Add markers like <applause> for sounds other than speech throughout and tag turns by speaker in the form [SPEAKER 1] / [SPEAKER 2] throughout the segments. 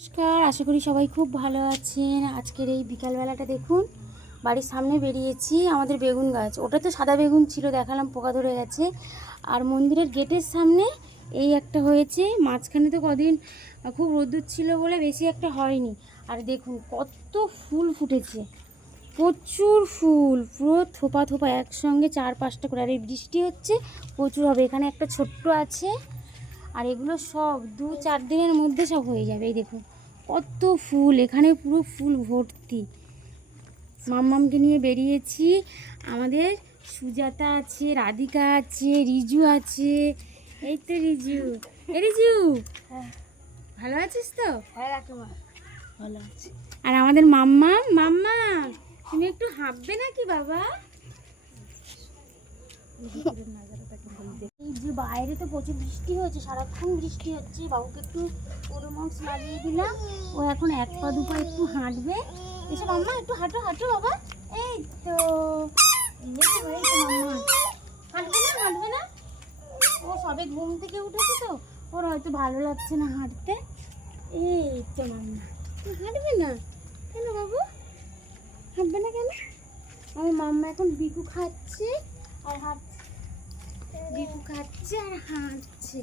[SPEAKER 1] নমস্কার, আশা করি সবাই খুব ভালো আছেন। আজকের এই বিকালবেলাটা দেখুন, বাড়ির সামনে বেরিয়েছি আমাদের বেগুন গাছ। ওটা তো সাদা বেগুন ছিল, দেখালাম, পোকা ধরে গেছে। আর মন্দিরের গেটের সামনে এই একটা হয়েছে, মাঝখানে তো কদিন খুব রোদ্দুর ছিল বলে বেশি একটা হয়নি। আর দেখুন, কত ফুল ফুটেছে, প্রচুর ফুল, পুরো থোপা থোপা, একসঙ্গে চার পাঁচটা করে। আর এই বৃষ্টি হচ্ছে, প্রচুর হবে। এখানে একটা ছোট্ট আছে আর এগুলো সব দু চার দিনের মধ্যে সব হয়ে যাবে এই দেখুন। কত ফুল এখানে পুরো ফুল ভর্তি। মাম্মামকে নিয়ে বেরিয়েছি। আমাদের সুজাতা আছে রাধিকা আছে রিজু আছে। এই তো রিজু। এ রিজু ভালো আছিস তো?
[SPEAKER 2] হ্যাঁ
[SPEAKER 1] ভালো আছি। আর আমাদের মাম্মা মাম্মা তুমি একটু হাঁপবে নাকি বাবা? <laughs> যে বাইরে তো প্রচুর বৃষ্টি হয়েছে, সারাক্ষণ বৃষ্টি হচ্ছে। বাবুকে একটু ওরোমক্স লাগিয়ে দিলাম। ও এখন এক পা, দু পা একটু হাঁটবে। এসে মাম্মা, একটু হাঁটো হাঁটো বাবা। এই তো মাম্মা। হাঁটবে না হাঁটবে না। ও সবে ঘুম থেকে উঠেছে তো, ওর হয়তো ভালো লাগছে না হাঁটতে। এই তো মাম্মা। হাঁটবে না? কেন বাবু? হাঁটবে না কেন? আমার মাম্মা এখন বিকু খাচ্ছে, আর হাঁটছে আর হাঁটছে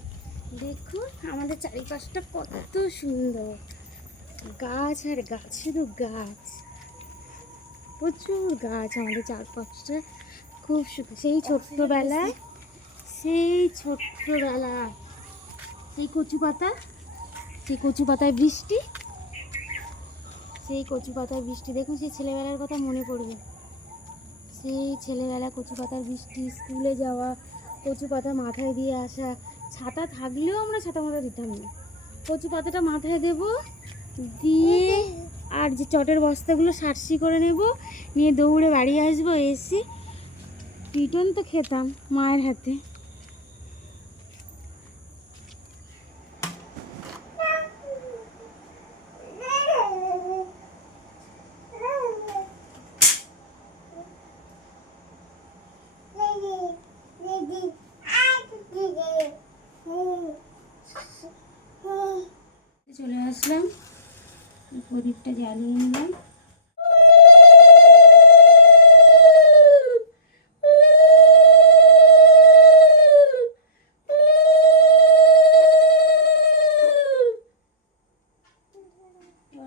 [SPEAKER 1] দেখুন, আমাদের চারিপাশটা কত সুন্দর। গাছ আর গাছ শুধু গাছ। প্রচুর গাছ আমাদের চারপাশটা। খুব সেই ছোট্টবেলায়, সেই ছোট্টবেলা। সেই কচু পাতা, সেই কচু পাতায় বৃষ্টি। সেই কচু পাতার বৃষ্টি। দেখুন, সেই ছেলেবেলার কথা মনে পড়বে। সেই ছেলেবেলা কচু পাতার বৃষ্টি, স্কুলে যাওয়া কচু পাতা মাথায় দিয়ে আসা ছাতা থাকলেও আমরা ছাতা মাথা দিতাম না। কচু পাতাটা মাথায় দেব, দিয়ে আর যে চটের বস্তাগুলো সারসি করে নেব, নিয়ে দৌড়ে বাড়ি আসব, এসে পিটন তো খেতাম মায়ের হাতে। আসলাম। প্রদীপটা জ্বালিয়ে নিলাম।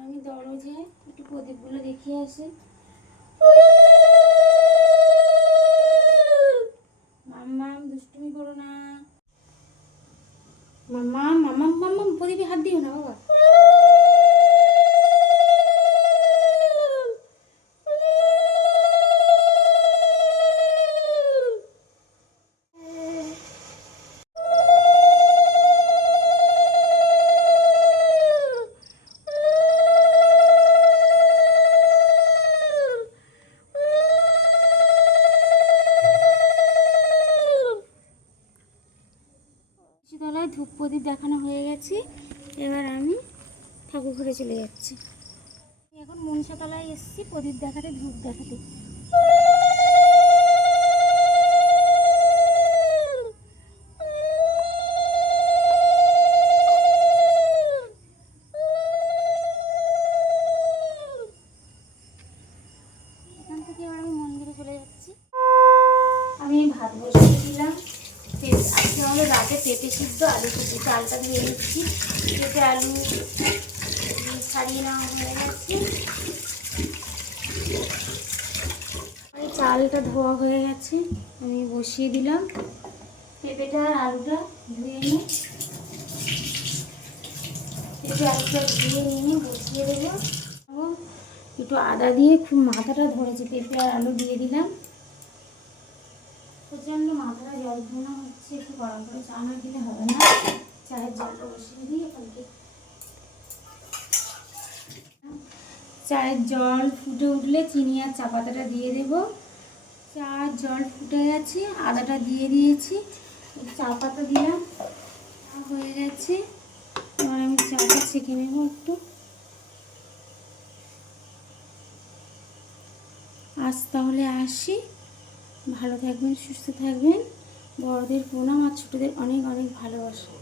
[SPEAKER 1] আমি দরজে একটু প্রদীপগুলো দেখিয়ে আসি। মাম্মাম, দুষ্টুমি করো না। মাম্মাম মাম্মাম মাম্মাম, প্রদীপে হাত দিও না, বাবা। তলায় ধূপ প্রদীপ দেখানো হয়ে গেছে। এবার আমি ঠাকুর ঘরে চলে যাচ্ছি। এখন মনসা তলায় এসেছি প্রদীপ দেখাতে, ধূপ দেখাতে। আমি ভাত বসিয়ে দিলাম। আজকে আমাদের রাতে পেঁপে সিদ্ধ, আলু সিদ্ধ। চালটা দিয়ে নিচ্ছি। পেঁপে, আলু ছাড়িয়ে নেওয়া হয়ে গেছে। চালটা ধোয়া হয়ে গেছে। আমি বসিয়ে দিলাম। পেঁপেটা আর আলুটা ধুয়ে নিয়ে পেঁপে, আলুটা ধুয়ে নিয়ে বসিয়ে দেবো একটু আদা দিয়ে খুব মাথাটা ধরেছে। পেঁপে আর আলু দিয়ে দিলাম। প্রচণ্ড মাথাটা ঘোনা হচ্ছে, একটু গরম করে চা না দিলে হবে না। চায়ের জলটা বসিয়ে দিই এখানকে চায়ের জল ফুটে উঠলে চিনি আর চা পাতাটা দিয়ে দেবো। চার জল ফুটে গেছে, আদাটা দিয়ে দিয়েছি। চা পাতা দিলাম হয়ে গেছে। এবার আমি চাটা ছেঁকে নেব একটু। আজ তাহলে আসি। ভালো থাকবেন সুস্থ থাকবেন। বড়দের প্রণাম আর ছোটোদের অনেক অনেক ভালোবাসা।